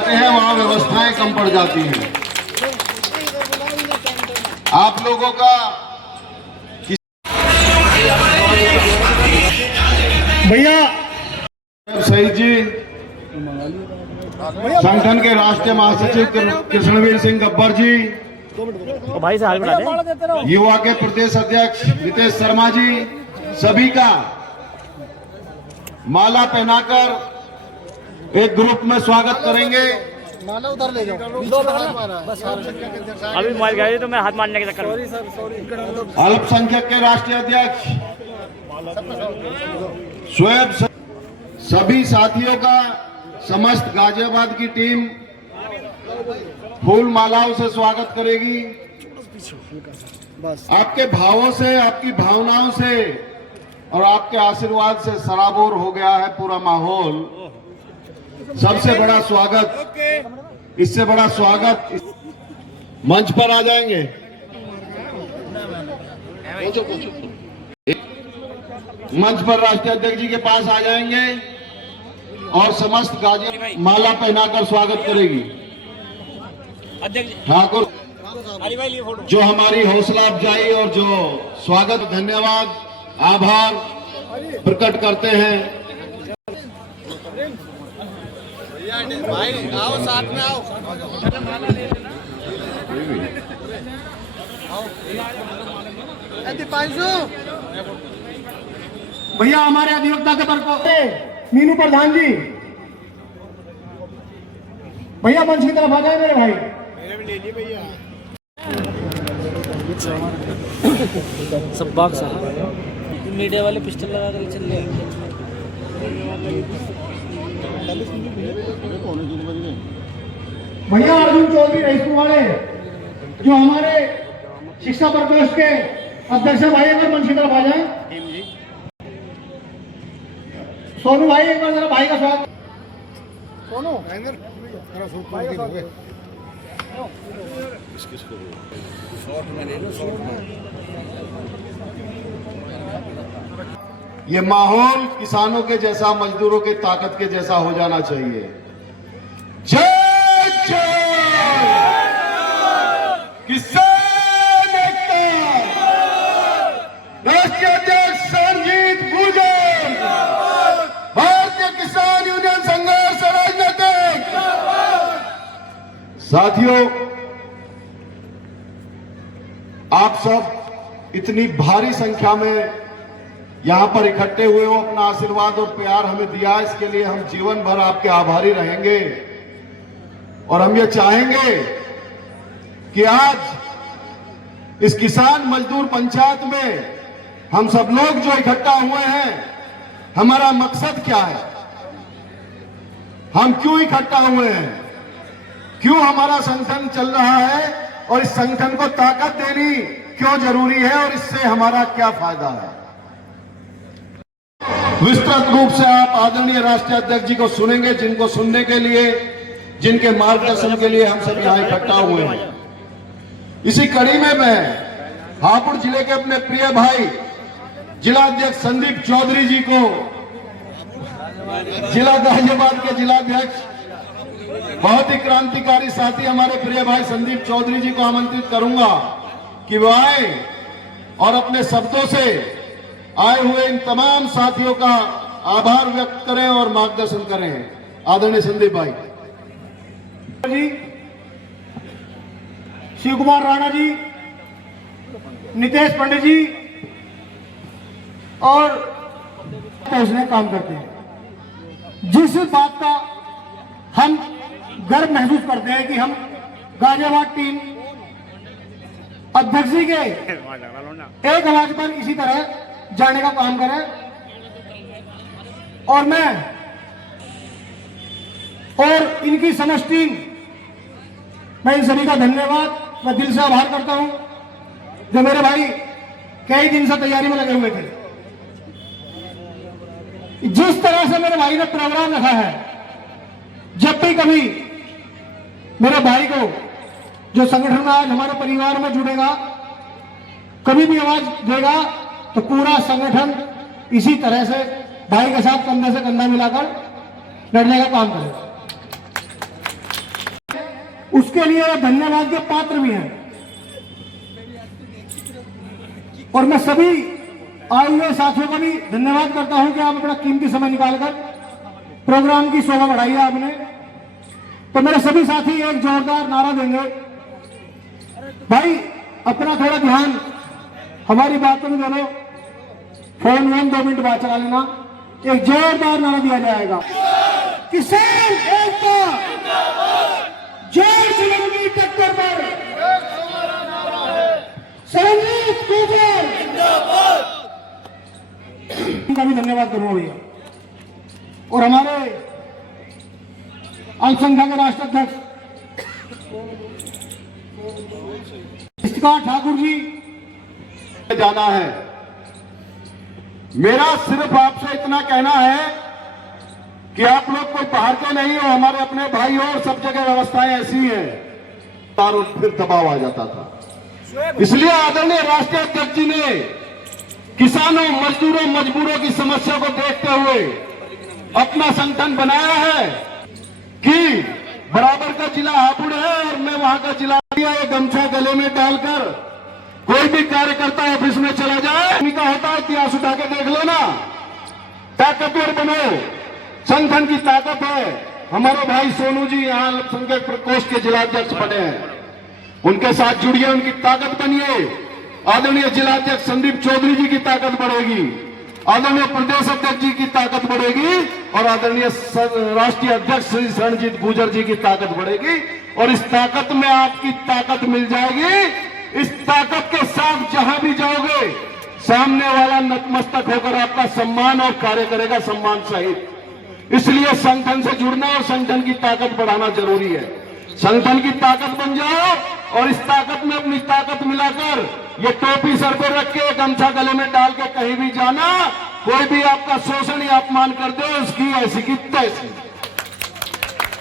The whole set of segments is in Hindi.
हैं वहाँ व्यवस्थाएं कम पड़ जाती हैं। आप लोगों का भैया सही जी, संगठन के राष्ट्रीय महासचिव कृष्णवीर सिंह गब्बर जी, भाई से हाल बता दे। युवा के प्रदेश अध्यक्ष नितेश शर्मा जी, सभी का माला पहनाकर एक ग्रुप में स्वागत करेंगे। माला उधर ले जाओ। अभी मोबाइल गया तो मैं हाथ मारने के चक्कर में। अल्पसंख्यक के राष्ट्रीय अध्यक्ष शोएब, सभी साथियों का समस्त गाजियाबाद की टीम फूल मालाओं से स्वागत करेगी। आपके भावों से, आपकी भावनाओं से और आपके आशीर्वाद से सराबोर हो गया है पूरा माहौल। सबसे बड़ा स्वागत, इससे बड़ा स्वागत मंच पर आ जाएंगे। मंच पर राष्ट्रीय अध्यक्ष जी के पास आ जाएंगे और समस्त गाजी माला पहनाकर स्वागत करेगी। ठाकुर जो हमारी हौसला अफजाई और जो स्वागत, धन्यवाद, आभार प्रकट करते हैं। भाई आओ, साथ में आओ। भैया हमारे अधिवक्ता के पर मीनू प्रधान जी, भैया मंच की तरफ आ जाए मेरे भाई। सब्बाग साहब मीडिया वाले पिस्टल लगा कर चल रहे। भैया अर्जुन चौधरी रईसपुर वाले जो हमारे शिक्षा प्रकोष्ठ के अध्यक्ष भाई, अगर मंच की तरफ आ जाए। सोनू भाई एक बार जरा भाई का स्वागत। सोनू ये माहौल किसानों के जैसा, मजदूरों के ताकत के जैसा हो जाना चाहिए। जय जय किसान एकता, राष्ट्रीय अध्यक्ष संजीत गुर्जर, भारतीय किसान यूनियन संघर्ष राजनीतिक। साथियों, आप सब इतनी भारी संख्या में यहां पर इकट्ठे हुए हो, अपना आशीर्वाद और प्यार हमें दिया, इसके लिए हम जीवन भर आपके आभारी रहेंगे। और हम ये चाहेंगे कि आज इस किसान मजदूर पंचायत में हम सब लोग जो इकट्ठा हुए हैं, हमारा मकसद क्या है, हम क्यों इकट्ठा हुए हैं, क्यों हमारा संगठन चल रहा है और इस संगठन को ताकत देनी क्यों जरूरी है और इससे हमारा क्या फायदा है। विस्तृत रूप से आप आदरणीय राष्ट्रीय अध्यक्ष जी को सुनेंगे, जिनको सुनने के लिए, जिनके मार्गदर्शन के लिए हम सब यहां इकट्ठा हुए हैं। इसी कड़ी में मैं हापुड़ जिले के अपने प्रिय भाई जिला अध्यक्ष संदीप चौधरी जी को, जिला गाजियाबाद के जिलाध्यक्ष, बहुत ही क्रांतिकारी साथी हमारे प्रिय भाई संदीप चौधरी जी को आमंत्रित करूंगा कि वो आए और अपने शब्दों से आए हुए इन तमाम साथियों का आभार व्यक्त करें और मार्गदर्शन करें। आदरणीय संदीप भाई जी, शिव कुमार राणा जी, नितेश पंडित जी और पहुंचने काम करते हैं। जिस बात का हम गर्व महसूस करते हैं कि हम गाजियाबाद टीम अध्यक्ष जी के एक आवाज पर इसी तरह जाने का काम करें। और मैं और इनकी समस्त टीम, मैं इन सभी का धन्यवाद, मैं दिल से आभार करता हूं, जो मेरे भाई कई दिन से तैयारी में लगे हुए थे। जिस तरह से मेरे भाई ने प्रोग्राम रखा है, जब भी कभी मेरे भाई को जो संगठन में आज हमारे परिवार में जुड़ेगा, कभी भी आवाज देगा तो पूरा संगठन इसी तरह से भाई के साथ कंधे से कंधा मिलाकर लड़ने का काम करेगा। उसके लिए वो धन्यवाद के पात्र भी हैं। और मैं सभी आए हुए साथियों का भी धन्यवाद करता हूं कि आप अपना कीमती समय निकालकर प्रोग्राम की शोभा बढ़ाई है आपने। तो मेरे सभी साथी एक जोरदार नारा देंगे। भाई अपना थोड़ा ध्यान हमारी बातों में दोनों फोन 2 मिनट बाद चला लेना। एक जोरदार नारा दिया जाएगा। किसान एकता जॉर्ज लंबी टक्कर पर संजीत कुमार उनका भी धन्यवाद करूंगा भैया। और हमारे अल्पसंख्यक राष्ट्र अध्यक्ष इफ्तिखार ठाकुर जी जाना है। मेरा सिर्फ आपसे इतना कहना है कि आप लोग कोई बाहर के नहीं हो, हमारे अपने भाई हो और सब जगह व्यवस्थाएं ऐसी हैं। और फिर दबाव आ जाता था। इसलिए आदरणीय राष्ट्रीय अध्यक्ष जी ने किसानों, मजदूरों, मजबूरों की समस्या को देखते हुए अपना संगठन बनाया है कि बराबर का जिला हापुड़ है और मैं वहां का जिला ये गमछा गले में डालकर कोई भी कार्यकर्ता ऑफिस में चला जाए, उनका होता है इतिहास उठा के देख लो ना। ताकतवर बनो, संगठन की ताकत है। हमारे भाई सोनू जी यहाँ अल्पसंख्यक प्रकोष्ठ के जिलाध्यक्ष बने हैं, उनके साथ जुड़िए, उनकी ताकत बनिए। आदरणीय जिलाध्यक्ष संदीप चौधरी जी की ताकत बढ़ेगी, आदरणीय प्रदेश अध्यक्ष जी की ताकत बढ़ेगी और आदरणीय राष्ट्रीय अध्यक्ष श्री रणजीत गुर्जर जी की ताकत बढ़ेगी। और इस ताकत में आपकी ताकत मिल जाएगी। इस ताकत के साथ जहां भी जाओगे सामने वाला नतमस्तक होकर आपका सम्मान और कार्य करेगा सम्मान सहित। इसलिए संगठन से जुड़ना और संगठन की ताकत बढ़ाना जरूरी है। संगठन की ताकत बन जाओ और इस ताकत में अपनी ताकत मिलाकर ये टोपी सर पर रख के गमछा गले में डाल के कहीं भी जाना, कोई भी आपका शोषण या अपमान कर दे उसकी ऐसी की तैसी।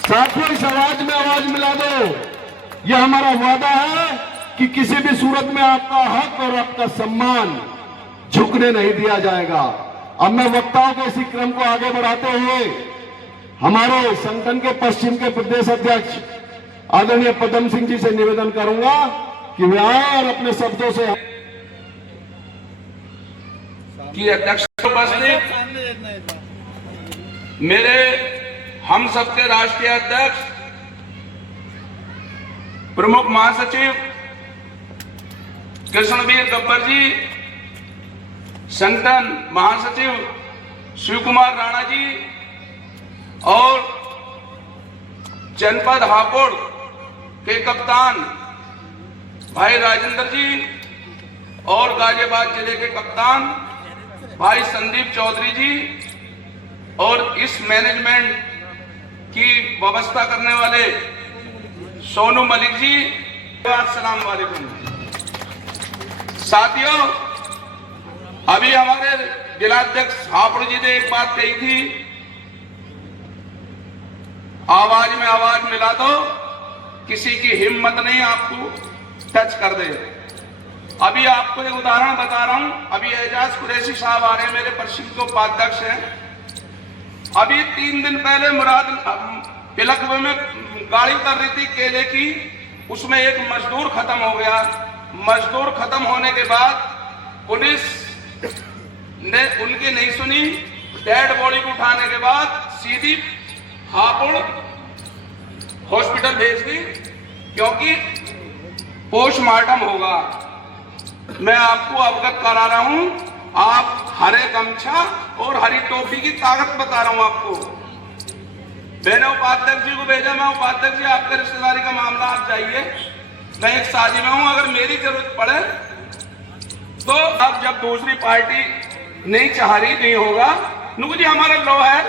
साथियों, इस आवाज में आवाज मिला दो। यह हमारा वादा है कि किसी भी सूरत में आपका हक और आपका सम्मान झुकने नहीं दिया जाएगा। अब मैं वक्ताओं के इसी क्रम को आगे बढ़ाते हुए हमारे संगठन के पश्चिम के प्रदेश अध्यक्ष आदरणीय पदम सिंह जी से निवेदन करूंगा कि वे आए और अपने शब्दों से कि अध्यक्ष उपस्थित मेरे हम सबके राष्ट्रीय अध्यक्ष प्रमुख महासचिव कृष्णवीर गब्बर जी, संगठन महासचिव शिव कुमार राणा जी और जनपद हापुड़ के कप्तान भाई राजेंद्र जी और गाजियाबाद जिले के कप्तान भाई संदीप चौधरी जी और इस मैनेजमेंट की व्यवस्था करने वाले सोनू मलिक जी, अस्सलाम वालेकुम। साथियों, अभी हमारे जिलाध्यक्ष हापुड़ जी ने एक बात कही थी, आवाज में आवाज मिला दो, किसी की हिम्मत नहीं आपको टच कर दे। अभी आपको एक उदाहरण बता रहा हूं। अभी एजाज कुरैशी साहब आ रहे हैं, मेरे पश्चिम के उपाध्यक्ष हैं। अभी 3 दिन पहले मुराद पिलखवे में गाड़ी उतर रही थी केले की, उसमें एक मजदूर खत्म हो गया। मजदूर खत्म होने के बाद पुलिस ने उनकी नहीं सुनी, डेड बॉडी को उठाने के बाद सीधी हापुड़ हॉस्पिटल भेज दी, क्योंकि पोस्टमार्टम होगा। मैं आपको अवगत करा रहा हूं, आप हरे गमछा और हरी टोपी की ताकत बता रहा हूं आपको। मैंने उपाध्यक्ष जी को भेजा, मैं उपाध्यक्ष जी आपका रिश्तेदारी का मामला आप जाइए, मैं एक शादी में हूं, अगर मेरी जरूरत पड़े तो अब जब दूसरी पार्टी नहीं चाह रही नहीं होगा, नुकु जी हमारा लो है,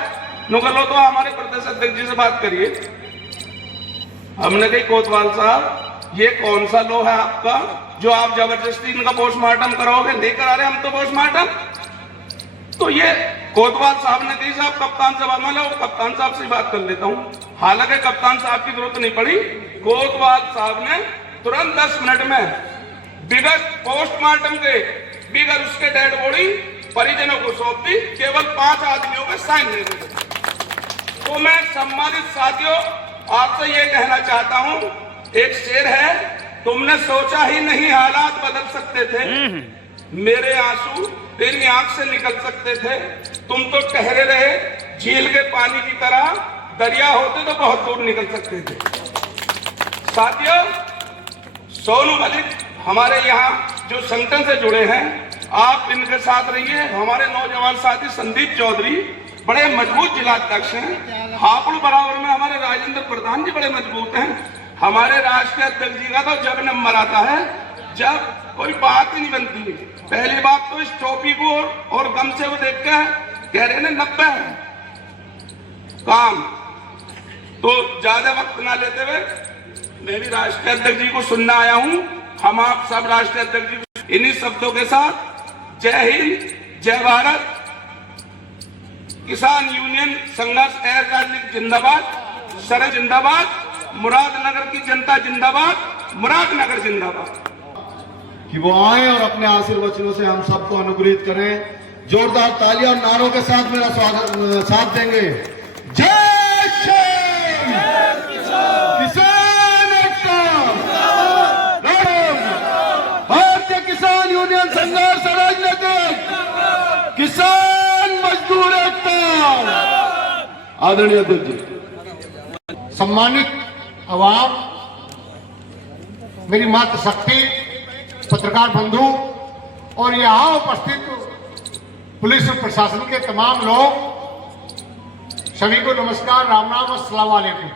नुकु लो तो हमारे प्रदेश अध्यक्ष जी से बात करिए। हमने कही कोतवाल साहब ये कौन सा लो है आपका जो आप जबरदस्ती इनका पोस्टमार्टम कराओगे? नहीं करा रहे हम तो पोस्टमार्टम। तो ये कोतवाल साहब ने कही साहब कप्तान साहब, मैं कप्तान साहब से बात कर लेता हूं। हालांकि कप्तान साहब की जरूरत नहीं पड़ी, कोतवाल साहब ने तुरंत 10 मिनट में बिगड़ पोस्टमार्टम के बिगड़ उसके डेड बॉडी परिजनों को सौंप दी, केवल 5 आदमियों के साइन नहीं थे। तो मैं सम्मानित साथियों आपसे ये कहना चाहता हूं एक शेर है, तुमने सोचा ही नहीं हालात बदल सकते थे, मेरे आंसू तेरी आंख से निकल सकते थे, तुम तो ठहरे रहे झील के पानी की तरह, दरिया होते तो बहुत दूर निकल सकते थे। साथियों, सोनू मलिक हमारे यहाँ जो संगठन से जुड़े हैं, आप इनके साथ रहिए। हमारे नौजवान साथी संदीप चौधरी बड़े मजबूत जिलाध्यक्ष हैं। हापुड़ बराबर में हमारे राजेंद्र प्रधान जी बड़े मजबूत हैं। हमारे राष्ट्रीय अध्यक्ष जी का तो जब नंबर आता है जब कोई बात ही नहीं बनती। पहली बात तो इस टोपी को और गमछे को देख के कह रहे हैं 90 है काम। तो ज्यादा वक्त ना लेते हुए मैं भी राष्ट्रीय अध्यक्ष जी को सुनना आया हूं। हम आप सब राष्ट्रीय अध्यक्ष जी इन्हीं शब्दों के साथ जय हिंद, जय भारत, किसान यूनियन संघर्ष राजनीति जिंदाबाद, शरद जिंदाबाद, मुरादनगर की जनता जिंदाबाद, मुरादनगर जिंदाबाद। कि वो आए और अपने आशीर्वचनों से हम सबको अनुग्रहित करें। जोरदार तालियां और नारों के साथ मेरा स्वागत साथ देंगे। जय श्री किसान एकता, भारतीय किसान यूनियन संघर्ष राजनीति, किसान मजदूर एकता। आदरणीय अध्यक्ष जी, सम्मानित आवाम, मेरी मातृशक्ति, पत्रकार बंधु और यहाँ उपस्थित पुलिस और प्रशासन के तमाम लोग, सभी को नमस्कार, राम राम, अस्सलाम वालेकुम।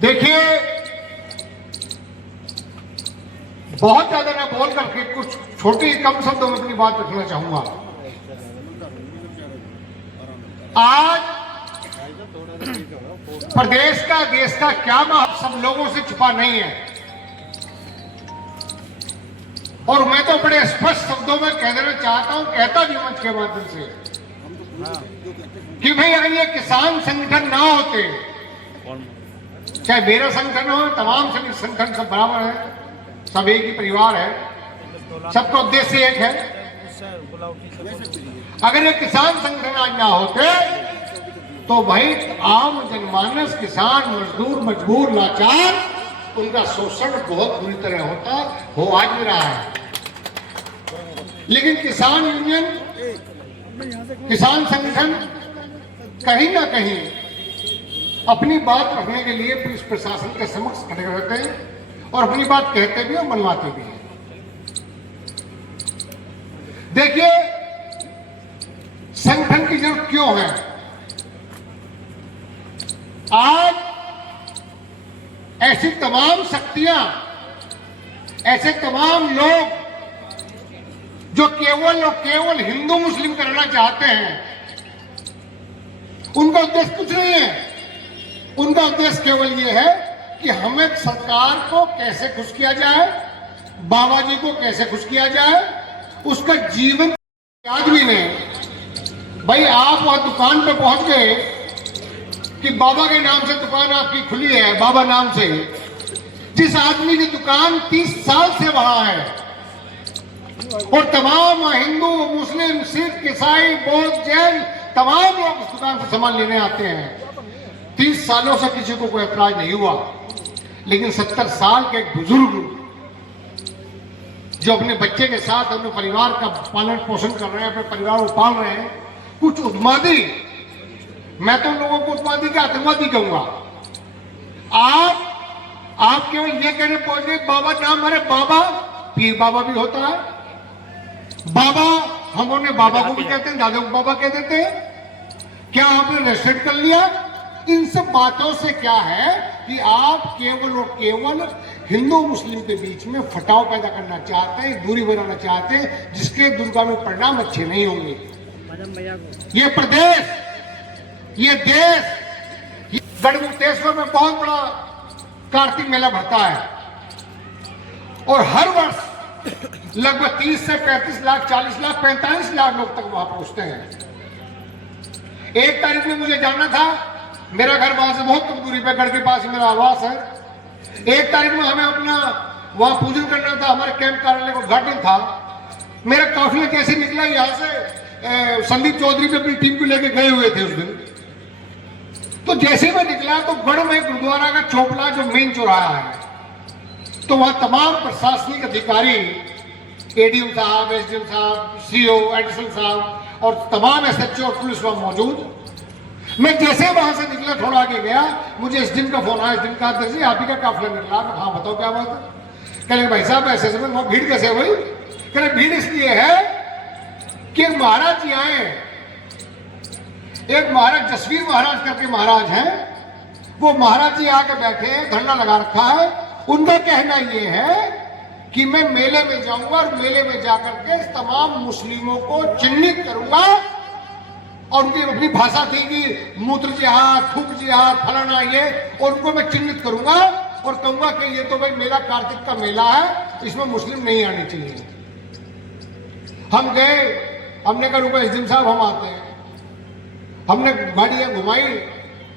देखिए, बहुत ज्यादा ना बोल करके कुछ छोटी कम शब्दों में अपनी बात रखना चाहूंगा। आज प्रदेश का, देश का क्या महत्व सब लोगों से छुपा नहीं है, और मैं तो बड़े स्पष्ट शब्दों में कह देना चाहता हूं, कहता भी मंच के माध्यम से, कि भाई अगर ये किसान संगठन ना होते, चाहे मेरा संगठन हो, तमाम सभी संगठन सब बराबर है, सब एक ही परिवार है, सबका उद्देश्य एक है। अगर ये किसान संगठन आज ना होते तो भाई आम जनमानस, किसान, मजदूर, मजबूर, लाचार, उनका शोषण बहुत बुरी तरह होता, हो आज भी रहा है। लेकिन किसान यूनियन, किसान संगठन कहीं ना कहीं अपनी बात रखने के लिए पुलिस प्रशासन के समक्ष खड़े रहते हैं और अपनी बात कहते भी और मनवाते भी हैं। देखिए, संगठन की जरूरत क्यों है? आज ऐसी तमाम शक्तियां, ऐसे तमाम लोग जो केवल और केवल हिंदू मुस्लिम करना चाहते हैं, उनका उद्देश्य कुछ नहीं है। उनका उद्देश्य केवल यह है कि हमें सरकार को कैसे खुश किया जाए, बाबा जी को कैसे खुश किया जाए, उसका जीवन याद भी नहीं। भाई आप वह दुकान पे पहुंच गए कि बाबा के नाम से दुकान आपकी खुली है, बाबा नाम से, जिस आदमी की दुकान 30 साल से वहां है, और तमाम हिंदू, मुस्लिम, सिख, ईसाई, बौद्ध, जैन तमाम लोग उस दुकान से सामान लेने आते हैं। 30 सालों से किसी को कोई ऐतराज नहीं हुआ। लेकिन 70 साल के एक बुजुर्ग जो अपने बच्चे के साथ अपने परिवार का पालन पोषण कर रहे हैं, अपने परिवार को पाल रहे हैं, कुछ उन्मादी, मैं तो लोगों को उन्मादी का आतंकवादी कहूंगा। आप केवल ये कहने पहुंचे बाबा नाम, अरे बाबा पीर बाबा भी होता है, बाबा हम उन्हें बाबा को भी कहते हैं, दादा को बाबा कह देते हैं। क्या आपने रजिस्टर्ड कर लिया? इन सब बातों से क्या है कि आप केवल और केवल हिंदू मुस्लिम के बीच में फटाव पैदा करना चाहते हैं, दूरी बनाना चाहते हैं, जिसके दुर्गामी परिणाम अच्छे नहीं होंगे। ये प्रदेश, ये देश, गढ़मुक्तेश्वर में बहुत बड़ा कार्तिक मेला भरता है और हर वर्ष लगभग 30 से 35 लाख, 40 लाख, 45 लाख लोग तक वहां पहुंचते हैं। 1 तारीख में मुझे जाना था, मेरा घर वहां से बहुत कम दूरी पे, घर के पास ही मेरा आवास है। 1 तारीख में हमें अपना वहां पूजन करना था, हमारे कैंप कार्यालय का उद्घाटन था। मेरा काफिला कैसे निकला, यहाँ से संदीप चौधरी भी अपनी टीम को लेकर गए हुए थे उस दिन। तो जैसे मैं निकला तो गढ़ में गुरुद्वारा का चौपला जो मेन चौराहा है, तो वहां तमाम प्रशासनिक अधिकारी, एडीएम साहब, एसडीएम साहब, सीओ, एडिशनल साहब और तमाम एसएचओ और पुलिस वहां मौजूद। मैं जैसे वहां से निकला, थोड़ा आगे गया, मुझे एसडीएम का फोन आया। एसडीएम कहा, अध्यक्ष जी आप ही का काफिला निकला। हाँ बताओ क्या बात है। कह रहे भाई साहब ऐसे में वहां भीड़ कैसे हुई? कह रहे भीड़ इसलिए है कि महाराज जी आए, एक महाराज जसवीर महाराज करके महाराज हैं, वो महाराज जी आके बैठे हैं, धरना लगा रखा है। उनका कहना ये है कि मैं मेले में जाऊंगा और मेले में जाकर के तमाम मुस्लिमों को चिन्हित करूंगा, और उनकी अपनी भाषा थी कि मूत्र जिहाद, थूक जिहाद, फलाना ये, और उनको मैं चिन्हित करूंगा और कहूंगा कि ये तो भाई मेरा कार्तिक का मेला है, इसमें मुस्लिम नहीं आने चाहिए। हम गए, हमने कहा रुको एसडीएम साहब हम आते हैं। हमने गाड़ियां घुमाई,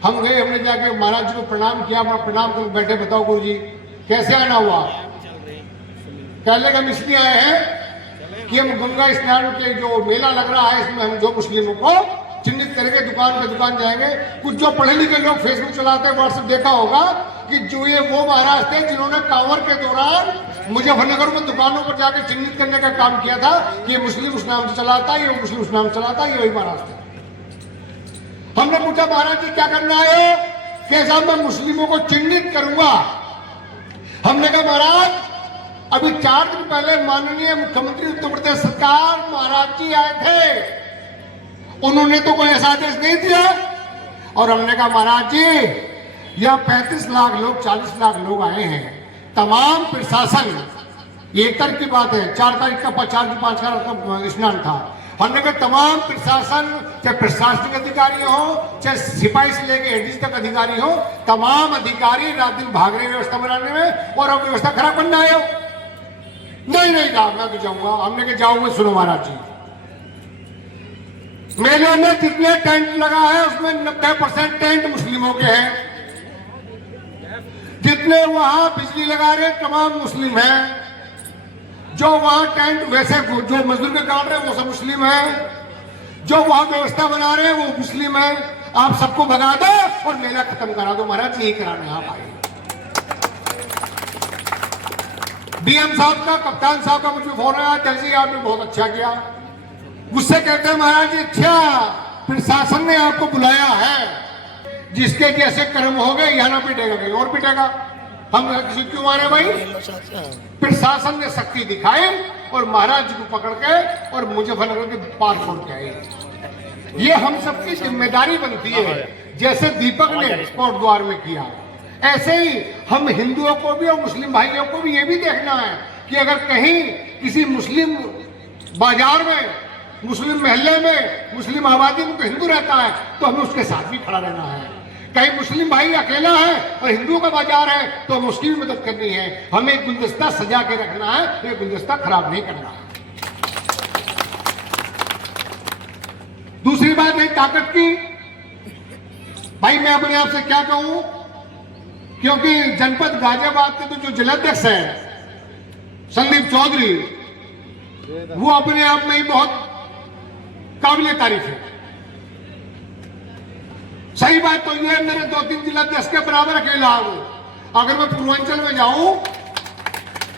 हम गए, हमने जाके महाराज जी को प्रणाम किया। प्रणाम कर बैठे, बताओ गुरु जी कैसे आना हुआ? कह लगे हम इसलिए आए हैं कि हम गंगा स्नान के जो मेला लग रहा है इसमें हम जो मुस्लिमों को चिन्हित करके दुकान पे दुकान जाएंगे। कुछ जो पढ़े लिखे लोग फेसबुक चलाते हैं, व्हाट्सएप देखा होगा कि जो ये वो महाराज थे जिन्होंने कांवर के दौरान मुजफ्फरनगर में दुकानों पर जाकर चिन्हित करने का काम किया था कि ये मुस्लिम उस नाम से चलाता है, ये मुस्लिम उस नाम से चलाता है, ये वही महाराज थे। हमने पूछा महाराज जी क्या करना है? कैसा? मैं मुस्लिमों को चिन्हित करूंगा। हमने कहा महाराज अभी 4 दिन पहले माननीय मुख्यमंत्री उत्तर प्रदेश सरकार महाराज जी आए थे, उन्होंने तो कोई ऐसा आदेश नहीं दिया। और हमने कहा महाराज जी यह 35 लाख लोग, 40 लाख लोग आए हैं, तमाम प्रशासन, ये तर्क की बात है, 4 तारीख का 5 का स्नान था। हमने कहा तमाम प्रशासन, चाहे प्रशासनिक अधिकारी हो, चाहे सिपाही से लेके एडीसी तक अधिकारी हो, तमाम अधिकारी रात दिन भाग रहे व्यवस्था बनाने में, और अब व्यवस्था खराब करना आए हो। नहीं नहीं जाओ, मैं तो जाऊंगा। हमने कहा जाओगे? सुनो महाराज जी, मेले में जितने टेंट लगा है उसमें 90% टेंट मुस्लिमों के हैं। जितने वहां बिजली लगा रहे तमाम मुस्लिम हैं। जो वहां टेंट वैसे जो मजदूर के काट रहे हैं वो सब मुस्लिम है। जो वहां व्यवस्था बना रहे हैं वो मुस्लिम है। आप सबको भगा दो और मेला खत्म करा दो। महाराज यही कराने आप आए। डीएम साहब का, कप्तान साहब का मुझे फोन आया, अध्यक्ष जी आपने बहुत अच्छा किया। मुझसे कहते हैं महाराज जी अच्छा प्रशासन ने आपको बुलाया है, जिसके जैसे कर्म हो गए यहाँ ना पिटेगा कहीं और पिटेगा। हम किसी क्यों मारे भाई? प्रशासन ने शक्ति दिखाई और महाराज जी को पकड़ के और मुजफ्फरनगर के पार छोड़ के आए। ये हम सबकी जिम्मेदारी बनती है। जैसे दीपक ने कोट द्वार में किया, ऐसे ही हम हिंदुओं को भी और मुस्लिम भाइयों को भी ये भी देखना है कि अगर कहीं किसी मुस्लिम बाजार में, मुस्लिम महल्ले में, मुस्लिम आबादी में कोई हिंदू रहता है तो हमें उसके साथ भी खड़ा रहना है। कहीं मुस्लिम भाई अकेला है और हिंदुओं का बाजार है तो हमें उसकी भी मदद करनी है। हमें एक गुलदस्ता सजा के रखना है, ये गुलदस्ता खराब नहीं करना है। दूसरी बात है ताकत की। भाई मैं अपने आप से क्या कहूं, क्योंकि जनपद गाजियाबाद के तो जो जिलाध्यक्ष है संदीप चौधरी, वो अपने आप में ही बहुत काबिले तारीफ है। सही बात तो ये है, मेरे 2-3 जिलाध्यक्ष के बराबर अकेला हूं। अगर मैं पूर्वांचल में जाऊं,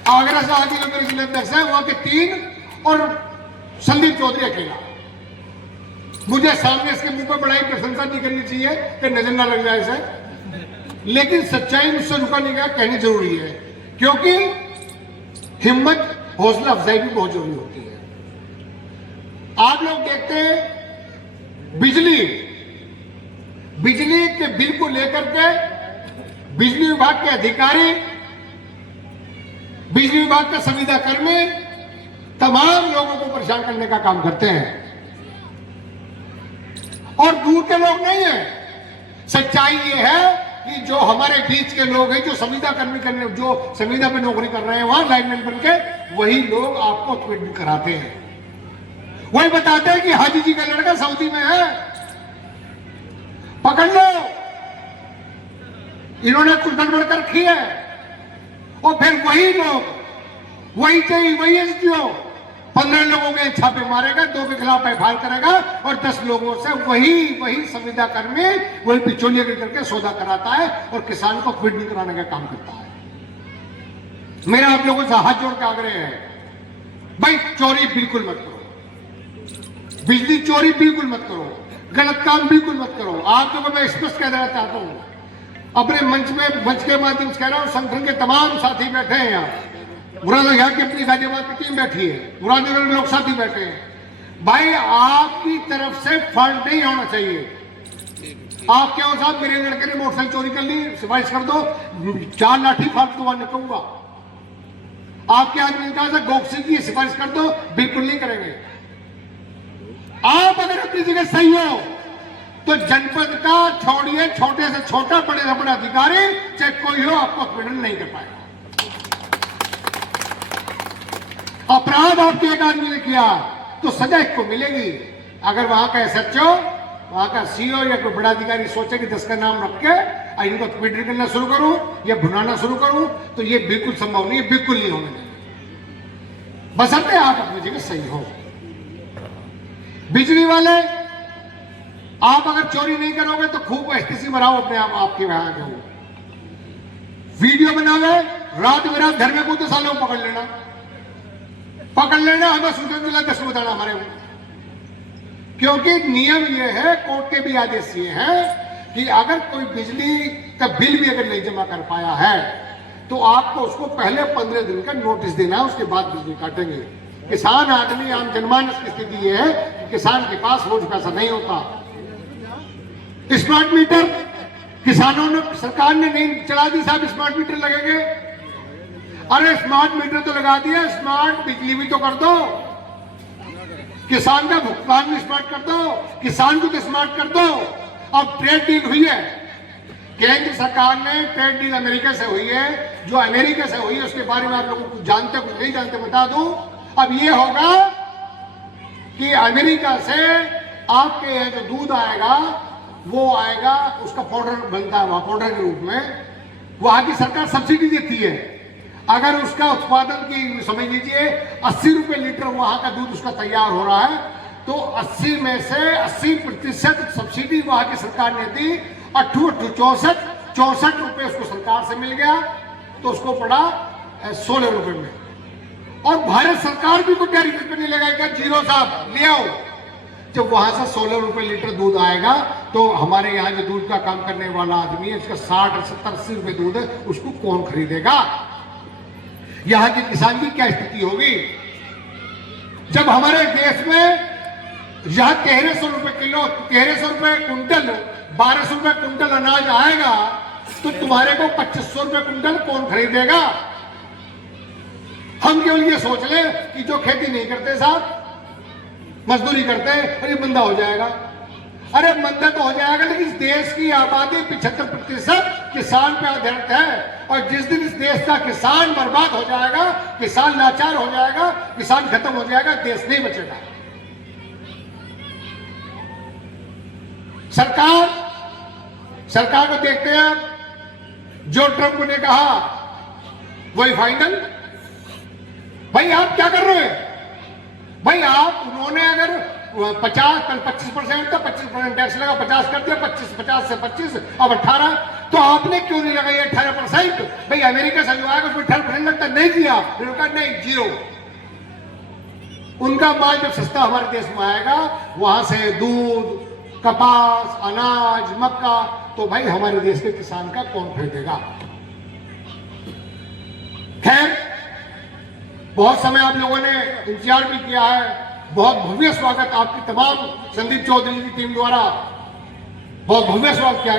आगरा से आगे जो मेरे जिलाध्यक्ष है वहां के 3 और संदीप चौधरी अकेला। मुझे सामने इसके मुंह पर बड़ाई प्रशंसा नहीं करनी चाहिए कि नजर ना लग जाए इसे, लेकिन सच्चाई मुझसे रुका नहीं गया, कहनी जरूरी है। क्योंकि हिम्मत, हौसला अफजाई भी बहुत जरूरी होती है। आप लोग देखते हैं बिजली के बिल को लेकर के बिजली विभाग के अधिकारी, बिजली विभाग के संविदा कर्मी तमाम लोगों को परेशान करने का काम करते हैं, और दूर के लोग नहीं है। सच्चाई ये है कि जो हमारे बीच के लोग हैं, जो संविदा कर्मी करने, जो संविदा पे नौकरी कर रहे हैं वहां लाइनमैन बन के, वही लोग आपको ट्रीटमेंट कराते हैं। वही बताते हैं कि हाजी जी का लड़का सऊदी में है, पकड़ लो, इन्होंने कुछ गड़बड़ कर रखी है। और फिर वही लोग, वही चाहिए, वही एसडीओ 15 लोगों के छापे मारेगा, 2 के खिलाफ एफआईआर करेगा और 10 लोगों से वही संविदा कर्मी वही बिचौलिया करके सौदा कराता है और किसान को क्विट नहीं कराने का काम करता है। मेरा आप लोगों से हाथ जोड़ के आग्रह है, भाई चोरी बिल्कुल मत करो, बिजली चोरी बिल्कुल मत करो, गलत काम बिल्कुल मत करो। आप लोगों को मैं स्पष्ट कह देना चाहता हूं, अपने मंच के माध्यम से कह रहा हूं, संगठन के तमाम साथी बैठे हैं यहाँ, मुरादाबाद की अपनी गाजियाबाद की टीम बैठी है, मुरादाबाद में लोग साथी बैठे हैं। भाई आपकी तरफ से फंड नहीं होना चाहिए। आप क्या हो साहब, मेरे लड़के ने मोटरसाइकिल चोरी कर ली, सिफारिश कर दो, 4 लाठी फालतू मारने कहूंगा। आपके आदमी कहा था गोक्सी की सिफारिश कर दो, बिल्कुल नहीं करेंगे। आप अगर अपनी जगह सही हो तो जनपद का छोड़िए, छोटे से छोटा, बड़े से बड़ा अधिकारी चाहे कोई हो, आपको अपील नहीं कर पाएगा। अपराध आपके एक आदमी ने किया तो सजा इसको मिलेगी। अगर वहां का एसएचओ, वहां का सीओ या कोई बड़ा अधिकारी सोचे कि 10 का नाम रख के इनको ट्विटर करना शुरू करूं या भुनाना शुरू करूं, तो ये बिल्कुल संभव नहीं है, बिल्कुल नहीं होने देंगे, बशर्ते आप अपनी जगह सही हो। बिजली वाले, आप अगर चोरी नहीं करोगे तो खूब एसटीसी मराओ अपने आप, आपके वहां के वीडियो बनावे, रात में रात घर में कूदे सालों पकड़ लेना, हमें सूचना दिला 10 बताना हमारे को। क्योंकि नियम यह है, कोर्ट के भी आदेश ये है कि अगर कोई बिजली का बिल भी अगर नहीं जमा कर पाया है तो आपको उसको पहले 15 दिन का नोटिस देना है, उसके बाद बिजली काटेंगे। किसान आदमी, आम जनमानस की स्थिति यह है कि किसान के पास रोज पैसा नहीं होता। स्मार्ट मीटर किसानों ने, सरकार ने नहीं चला दी साहब, स्मार्ट मीटर लगेंगे। अरे स्मार्ट मीटर तो लगा दिया, स्मार्ट बिजली भी तो कर दो, किसान का भुगतान भी स्मार्ट कर दो, किसान को तो स्मार्ट कर दो। अब ट्रेड डील हुई है, केंद्र सरकार ने ट्रेड डील अमेरिका से हुई है, जो अमेरिका से हुई है उसके बारे में आप लोगों को जानते कुछ नहीं जानते बता दूं। अब ये होगा कि अमेरिका से आपके यहाँ जो दूध आएगा वो आएगा, उसका पाउडर बनता है वहां, पाउडर के रूप में वहां की सरकार सब्सिडी देती है। अगर उसका उत्पादन की समझ लीजिए 80 रुपए लीटर वहां का दूध उसका तैयार हो रहा है, तो 80 में से 80% सब्सिडी वहां की सरकार ने दी, 64 रुपए उसको सरकार से मिल गया, तो उसको पड़ा 16 रुपए में। और भारत सरकार भी कोई टैरिफ पे नहीं लगाएगा, जीरो साहब ले आओ। जब वहां से 16 रुपए लीटर दूध आएगा तो हमारे यहाँ जो दूध का काम करने वाला आदमी है, उसका 60, 70, 80 रुपए दूध है, उसको कौन खरीदेगा? यहां के किसान की क्या स्थिति होगी? जब हमारे देश में यहां 1300 रुपए किलो, 1300 रुपए कुंटल, 1200 रुपए कुंटल अनाज आएगा, तो तुम्हारे को 2500 रुपए कुंटल कौन खरीदेगा? हम केवल ये सोच ले कि जो खेती नहीं करते साहब, मजदूरी करते हैं, अरे मंदा हो जाएगा। अरे मंदा तो हो जाएगा, लेकिन इस देश की आबादी 75% किसान पे आधारित है, और जिस दिन इस देश का किसान बर्बाद हो जाएगा, किसान लाचार हो जाएगा, किसान खत्म हो जाएगा, देश नहीं बचेगा। सरकार को देखते हैं आप, जो ट्रंप ने कहा वही फाइनल। भाई आप क्या कर रहे हैं? भाई आप, उन्होंने अगर 25% था, 25% टैक्स लगा, 50 कर दिया, 50 से 25, अब 18, तो आपने क्यों नहीं लगाई 18%? भाई अमेरिका से जो आएगा उसमें 18% लगता, नहीं दिया, नहीं, जीरो। उनका माल जब सस्ता हमारे देश में आएगा, वहां से दूध, कपास, अनाज, मक्का, तो भाई हमारे देश के किसान का कौन खरीदेगा? खैर, बहुत समय आप लोगों ने इंतजार भी किया है। बहुत भव्य स्वागत आपकी तमाम संदीप चौधरी की टीम द्वारा बहुत भव्य स्वागत किया।